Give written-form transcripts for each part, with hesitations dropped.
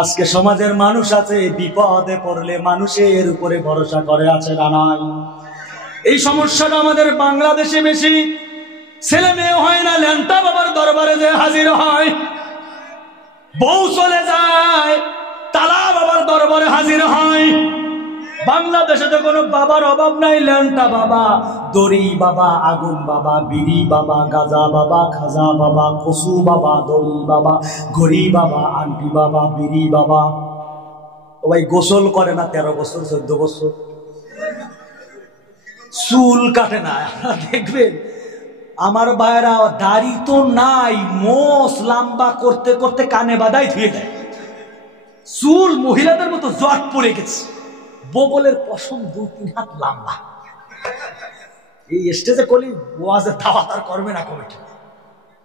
আজকে সমাজের মানুষ আছে বিপদে পড়লে মানুষের উপরে ভরসা করে, আছে না নাই? এই সমস্যাটা আমাদের বাংলাদেশে বেশি। ছেলে মেয়ে হয় না, ল্যাংটা বাবার দরবারে যে হাজির হয়, বউ চলে যায় তালা বাবার দরবারে হাজির হয়। বাংলাদেশে তো কোনো বাবার অভাব নাই। ল্যাংটা বাবা, দড়ি বাবা, আগুন বাবা, বিড়ি বাবা, গাজা বাবা, খাজা বাবা, কসু বাবা, দড়ি বাবা, ঘড়ি বাবা, আন্টি বাবা, বিড়ি বাবা। ও ভাই গোসল করে না 13 বছর 14 বছর, চুল কাটে না। দেখবেন আমার ভাইরা দাড়ি তো নাই, মোষ লম্বা করতে করতে কানে বাদাই ধুয়ে দেয়, চুল মহিলাদের মতো জট পড়ে গেছে, বগলের পশম 2-3 হাত লম্বা। এই স্টেজে কলি ওয়াজে দাওয়াত আর করবে না কমিটি।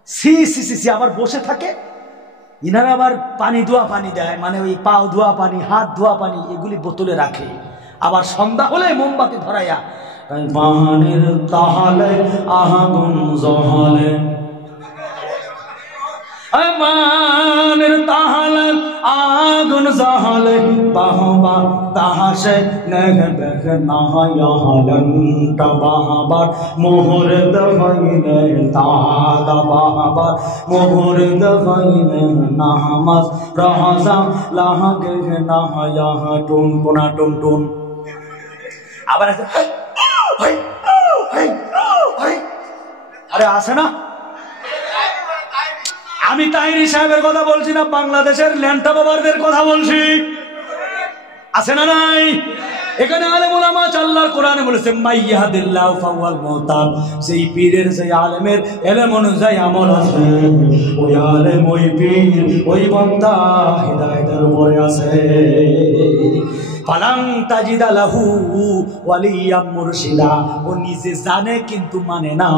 সি সি সি সি আবার বসে থাকে, ইনারা আবার পানি ধোয়া পানি দেয়, মানে ওই পাও ধোয়া পানি, হাত ধোয়া পানি, এগুলি বোতলে রাখে। আবার সন্ধ্যা হলে মোমবাতি ধরাইয়া পানির তাহালে আগুন জ্বলে, মানের তাহালে আগুন জ্বলে, বাহবা তাহাসে নেগে বেগে নাহায়ালন্টা বাহাবার মোহর দগাইলে তাদা বাহাবার মোহর দগাইলে নাহামাস রাহাজা লাহাগে নাহায়া টুন টুনা টুন টুন। আবার আরে আসে না? আমি তাহিরি সাহেবের কথা বলছি না, বাংলাদেশের ল্যাংটা বাবারদের কথা বলছি, আছে না নাই? এখানে আলেম উলামা আল্লাহর কোরআনে বলেছে মাইয়াহদিল্লাহু ফাওয়াল মুহতাদ, সেই পীরের সেই আলেমের ইলম অনুযায়ী আমল আছে, ওই আলেম ওই পীর ওই বান্দা হিদায়াতের উপরে আছে। ফালাং তাজিদা লাহু ওয়ালিয়াম মুরশিদা, ও নিজে জানে কিন্তু মানে না,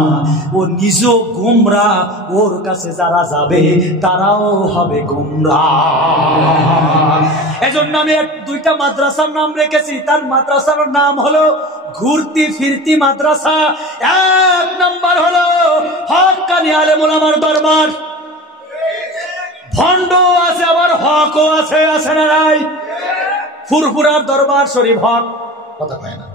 ও নিজেও গোমরা, ওর কাছে যারা যাবে তারাও হবে গোমরা। এজন্য আমি 2টা মাদ্রাসার নাম রেখেছি। তার মাদ্রাসার নাম হলো ঘুরতি ফিরতি মাদ্রাসা। 1 নাম্বার হলো হক্কানি আলেম উলামার দরবার। ভণ্ড আছে আবার হকও আছে, আছে না নাই? ফুরফুরার দরবার শরীফ হক, কথা কয় না।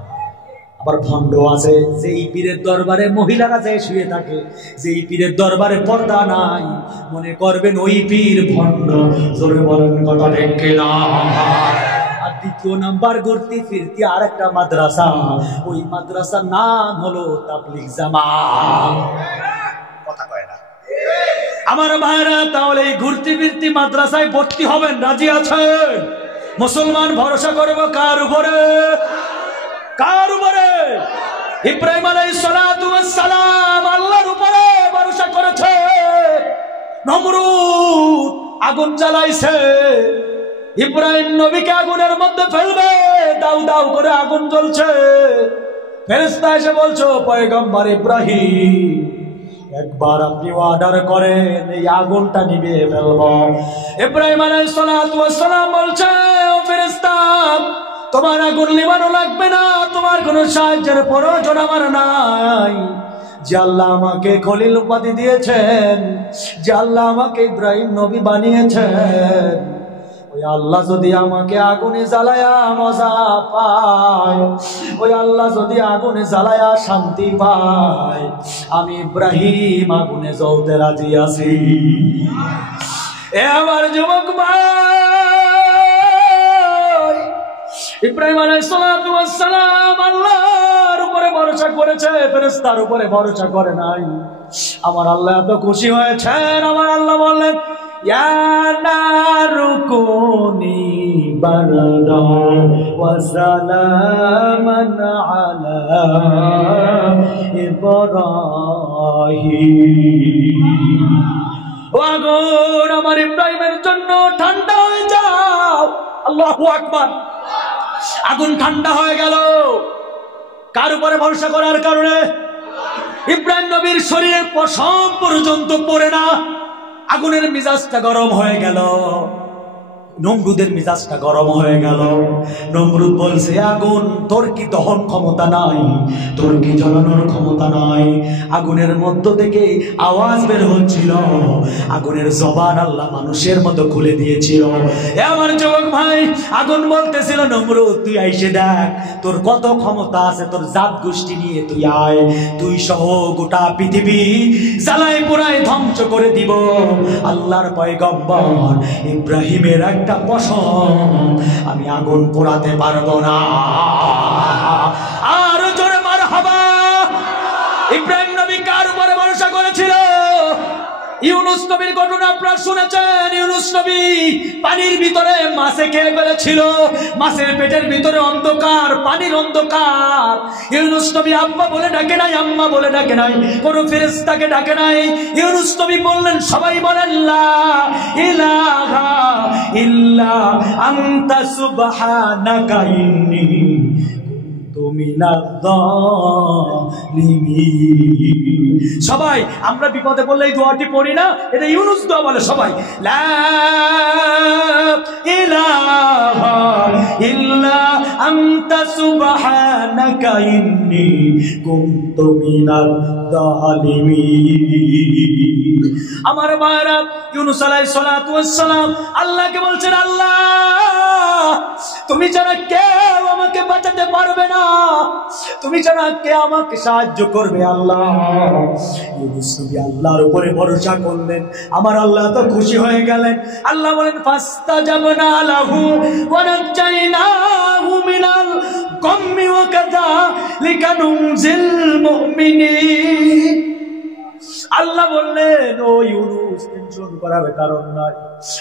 আবার ভণ্ড আছে, যেই পীরের দরবারে মহিলারা যায় শুয়ে থাকে, যেই পীরের দরবারে পর্দা নাই, মনে করবেন ওই পীর ভণ্ড। জোরে বলেন কথা ঠিক না? আর 2 নাম্বার ঘুরতি ফিরতি আর একটা মাদ্রাসা, ওই মাদ্রাসার নাম হলো তাবলীগ জামাত, কথা কয় না। আমার ভাইরা, তাহলে এই ঘুরতি ফিরতি মাদ্রাসায় ভর্তি হবেন, রাজি আছেন? মুসলমান ভরসা করব কার উপরে? কার উপরে? ইব্রাহিম আলাইহিস সালাতু ওয়াস সালাম আল্লাহর উপরে ভরসা করেছে। নমরুদ আগুন জ্বালাইছে, ইব্রাহিম নবীকে আগুনের মধ্যে ফেলবে, দাউ দাউ করে আগুন জ্বলছে। ফেরেশতা এসে বলছো পয়গম্বর ইব্রাহিম, একবার আপনি অর্ডার করেন, এই আগুনটা নিভে ফেলব। ইব্রাহিম আলাইহিস সালাতু ওয়াস সালাম বলছে, ও ফেরেশতা, তোমার আগুন নিভানো লাগবে না, তোমার কোনো সাহায্যের প্রয়োজন আমার নাই। যে আল্লাহ আমাকে খলিল উপাধি দিয়েছেন, যে আল্লাহ আমাকে ইব্রাহিম নবী বানিয়েছেন, ওই আল্লাহ যদি আমাকে আগুনে জ্বালায়া মজা পায়, ওই আল্লাহ যদি আগুনে জ্বালায়া শান্তি পায়, আমি ইব্রাহিম আগুনে জ্বলতে রাজি আছি। এ আমার যুবক ভাই, ইব্রাহিম আলাইহিস সালাতু ওয়াস সালাম আল্লাহর উপরে ভরসা করেছে, ফেরেশতার উপরে ভরসা করে নাই। আমার আল্লাহ এত খুশি হয়েছেন, আমার আল্লাহ বললেন, ইয়া নারু কুনি বারদান ওয়া সালামান আলা ইব্রাহিম। ও আগুন, আমার ইব্রাহিমের জন্য ঠান্ডা হয়ে যাও। আল্লাহু আকবার। আগুন ঠান্ডা হয়ে গেল কার উপরে ভরসা করার কারণে? ইব্রাহিম নবীর শরীরের পশম পর্যন্ত পড়ে না, আগুনের মিজাজটা গরম হয়ে গেল। নমরুদের মিজাজটা গরম হয়ে গেল। নমরুদ বলছে, আগুন তোর কি দহন ক্ষমতা নাই, তোর কি জ্বালানোর ক্ষমতা নাই? আগুনের মধ্য থেকে আওয়াজ বের হচ্ছিল, আগুনের জবান আল্লাহ মানুষের মতো খুলে দিয়েছিল। আমার যুবক ভাই, আগুন বলতেছিল, নমরুদ তুই আইসে দেখ তোর কত ক্ষমতা আছে, তোর জাত গোষ্ঠী নিয়ে তুই আয়, তুই সহ গোটা পৃথিবী জ্বালায় পোড়ায় ধ্বংস করে দিব। আল্লাহর পয়গম্বর ইব্রাহিমের একটা পশম আমি আগুন পোড়াতে পারবো না। আর জোরে মারহাবা। ইব্রাহিম নবী কার উপরে ভরসা করেছিল? ইউনুস নবীর ঘটনা আপনারা শুনেছেন। ইউনুস নবী পানির ভিতরে মাছে খেয়ে ফেলেছিল, মাছের পেটের ভিতরে অন্ধকার, পানির অন্ধকার। ইউনুস নবী আব্বা বলে ডাকে নাই, আম্মা বলে ডাকে নাই, কোন ফেরেশতাকে ডাকে নাই। ইউনুস নবী বললেন, সবাই বলেন লা ইলাহা ইল্লা আনতা সুবহানাকা ইন্নী সবাই আমরা বিপদে পড়লে এই দোয়াটি পড়ি না? এটা ইউনুস দোয়া বলে সবাই, লা ইলাহা ইল্লা আনতা সুবহানাকা ইন্নী কুনতু মিনাজ জালিমিন। আমার ভাইরা, ইউনুস আলাইহিস সালাতু ওয়াস সালাম আল্লাহকে বলছেন, আল্লাহ তুমি ছাড়া কেউ আমাকে বাঁচাতে পারবে না, তুমি ছাড়া কে আমাকে সাহায্য করবে আল্লাহ। ইউনুস নবী আল্লাহর উপরে ভরসা করলেন, আমার আল্লাহ তো খুশি হয়ে গেলেন। আল্লাহ বলেন, ফাস্তাজাবনা লাহু ওয়া নাজাইনাহু মিনাল গাম্মি ওয়া কাযালিকা নুনজিল মুমিনিন। আল্লাহ বললেন, ও ইউনুস টেনশন করার কারণ নাই,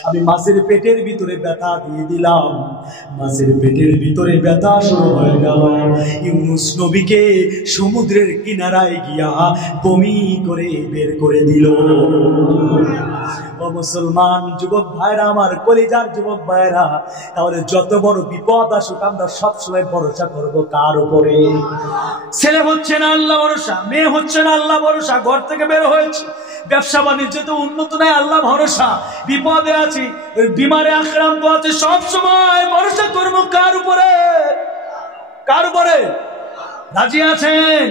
আমি মাছের পেটের ভিতরে ব্যথা দিয়ে দিলাম। মাছের পেটের ভিতরে ব্যথা শুরু হয়ে গেল। ইউনুস নবীকে সমুদ্রের কিনারায় গিয়া বমি করে বের করে দিল। ও মুসলমান যুবক ভাইরা, আমার কলিজার যুবক ভাইরা, তাহলে যত বড় বিপদ আসুক আমরা সবসময় ভরসা করব কার উপরে? ছেলে হচ্ছে না আল্লাহ ভরসা, মেয়ে হচ্ছে না আল্লাহ ভরসা, ঘর থেকে বের হয়েছে, ব্যবসা বাণিজ্য তো উন্নত নাই, আল্লাহ ভরসা, বিপদে আছি, বিমারে আক্রান্ত আছে, সব সময় ভরসা করবো কার উপরে? কার উপরে রাজি আছেন?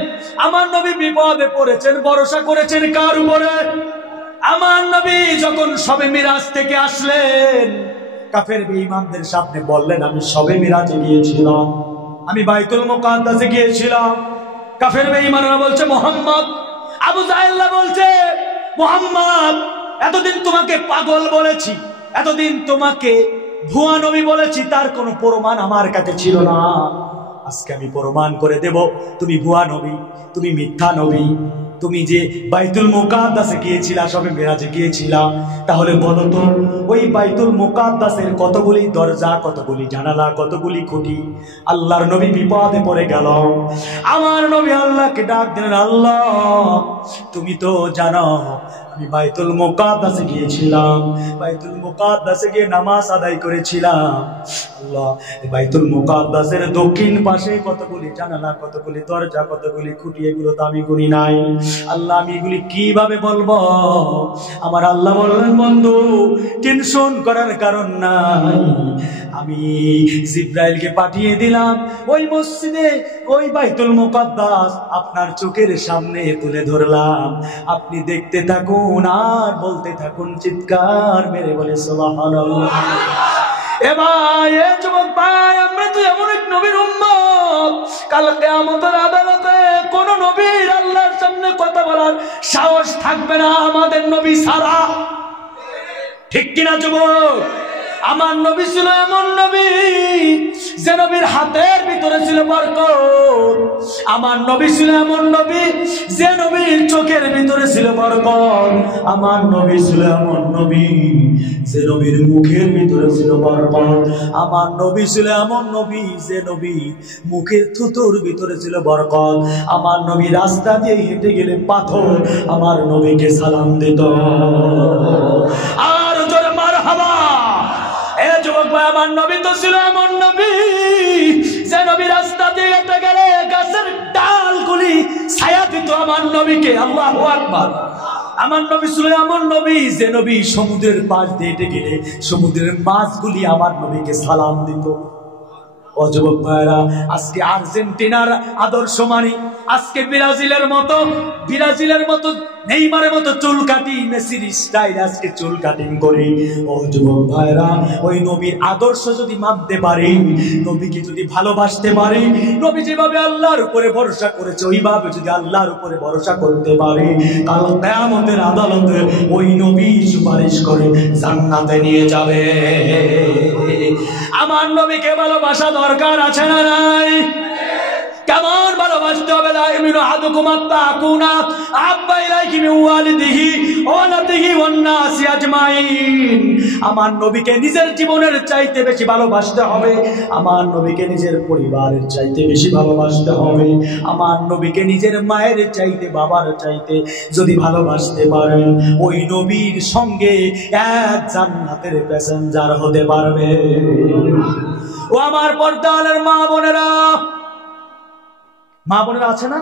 আমার নবী বিপদে পড়েছেন, ভরসা করেছেন কার উপরে? আমার নবী যখন শবে মিরাজ থেকে আসলেন, কাফের বেঈমানদের সামনে বললেন, আমি শবে মিরাজে গিয়েছিলাম, আমি বাইতুল মুকাদ্দাসে গিয়েছিলাম। কাফের বেঈমানরা বলছে মুহাম্মদ, আবু জাহেল বলছে মুহাম্মদ, এতদিন তোমাকে পাগল বলেছি, এতদিন তোমাকে ভুয়া নবী বলেছি, তার কোনো প্রমাণ আমার কাছে ছিল না। আজকে আমি প্রমাণ করে দেব তুমি ভুয়া নবী, তুমি মিথ্যা নবী। তুমি যে বাইতুল মুকাদ্দাসে গিয়েছিলা, সবে মিরাজে গিয়েছিলা, তাহলে বলো তো ওই বাইতুল মুকাদ্দাসের কতগুলি দরজা, কতগুলি জানালা, কতগুলি খুঁটি? আল্লাহর নবী বিপদে পড়ে গেল। আমার নবী আল্লাহকে ডাক দিলেন, আল্লাহ তুমি তো জানো আমি বাইতুল মুকাদ্দাসে গিয়েছিলাম, বাইতুল মুকাদ্দাসে গিয়ে নামাজ আদায় করেছিলাম। আল্লাহ বাইতুল মুকাদ্দাসের দক্ষিণ পাশে কতগুলি জানালা, কতগুলি দরজা, কতগুলি খুঁটি, এগুলো তো আমি গুনি নাই। আল্লাহ আমি এগুলি কিভাবে বলবো? আমার আল্লাহ বললেন, বন্ধু টেনশন করার কারণ নাই, আমি জিব্রাইলকে পাঠিয়ে দিলাম ওই মসজিদে, ওই বাইতুল মুকাদ্দাস আপনার চোখের সামনে তুলে ধরলাম, আপনি দেখতে থাকুন আর বলতে থাকুন, চিৎকার মেরে বলে সুবহানাল্লাহ। এ ভাই, এ যুবক ভাই, আমরা তো এমন এক নবীর উম্মত, কাল কিয়ামতের আদালতে কোন নবীর আল্লাহর সামনে কথা বলার সাহস থাকবে না আমাদের নবী ছাড়া। ঠিক কিনা যুবক? আমার নবী ছিল এমন নবী যে নবীর হাতের ভিতরে ছিল বরকত। আমার নবী ছিল এমন নবী যে নবীর চোখের ভিতরে ছিল বরকত। আমার নবী ছিল এমন নবী যে নবীর মুখের ভিতরে ছিল বরকত। আমার নবী ছিল এমন নবী যে নবীর মুখের থুতুর ভিতরে ছিল বরকত। আমার নবী রাস্তা দিয়ে হেঁটে গেলে পাথর আমার নবীকে সালাম দিত। আর জোরে মারহাবা। এ যুবক ভাই, আমার নবী তো ছিল এমন নবী যে নবী রাস্তা দিয়ে হেঁটে গেলে গাছের ডালগুলি ছায়া দিত আমার নবীকে। আল্লাহু আকবার। আমার নবী ছিল এমন নবী, যে নবী সমুদ্রের পাশ দিয়ে হেঁটে গেলে সমুদ্রের মাছগুলি আমার নবীকে সালাম দিত। ও যুবক ভাইরা, আজকে আর্জেন্টিনার আদর্শ মানি, আজকে ব্রাজিলের মতো নেইমারের মতো চুল কাটি, মেসির স্টাইল আজকে চুল কাটিং করি। ও যুবক ভাইরা, ওই নবীর আদর্শ যদি মানতে পারি, নবীকে যদি ভালোবাসতে পারি, নবী যেভাবে আল্লাহর উপরে ভরসা করেছে ওইভাবে যদি আল্লাহর উপরে ভরসা করতে পারি, কাল কিয়ামতের আদালতে ওই নবী সুপারিশ করে জান্নাতে নিয়ে যাবে। আমার নবীকে ভালোবাসা দরকার আছে না নাই? কেমন ভালোবাসতে হবে? লা ইউমিনু আহাদুকুম হাত্তা আকুনা আহাব্বা ইলাইহি মিন ওয়ালিদিহি ওয়া ওয়ালাদিহি ওয়ান নাসি আজমাইন। আমার নবীকে নিজের জীবনের চাইতে বেশি ভালোবাসতে হবে, আমার নবীকে নিজের পরিবারের চাইতে বেশি ভালোবাসতে হবে, আমার নবীকে নিজের মায়ের চাইতে বাবার চাইতে যদি ভালোবাসতে পারেন, ওই নবীর সঙ্গে এক জান্নাতের প্যাসেঞ্জার হতে পারবে। ও আমার পর্দার মা বোনেরা আছে না?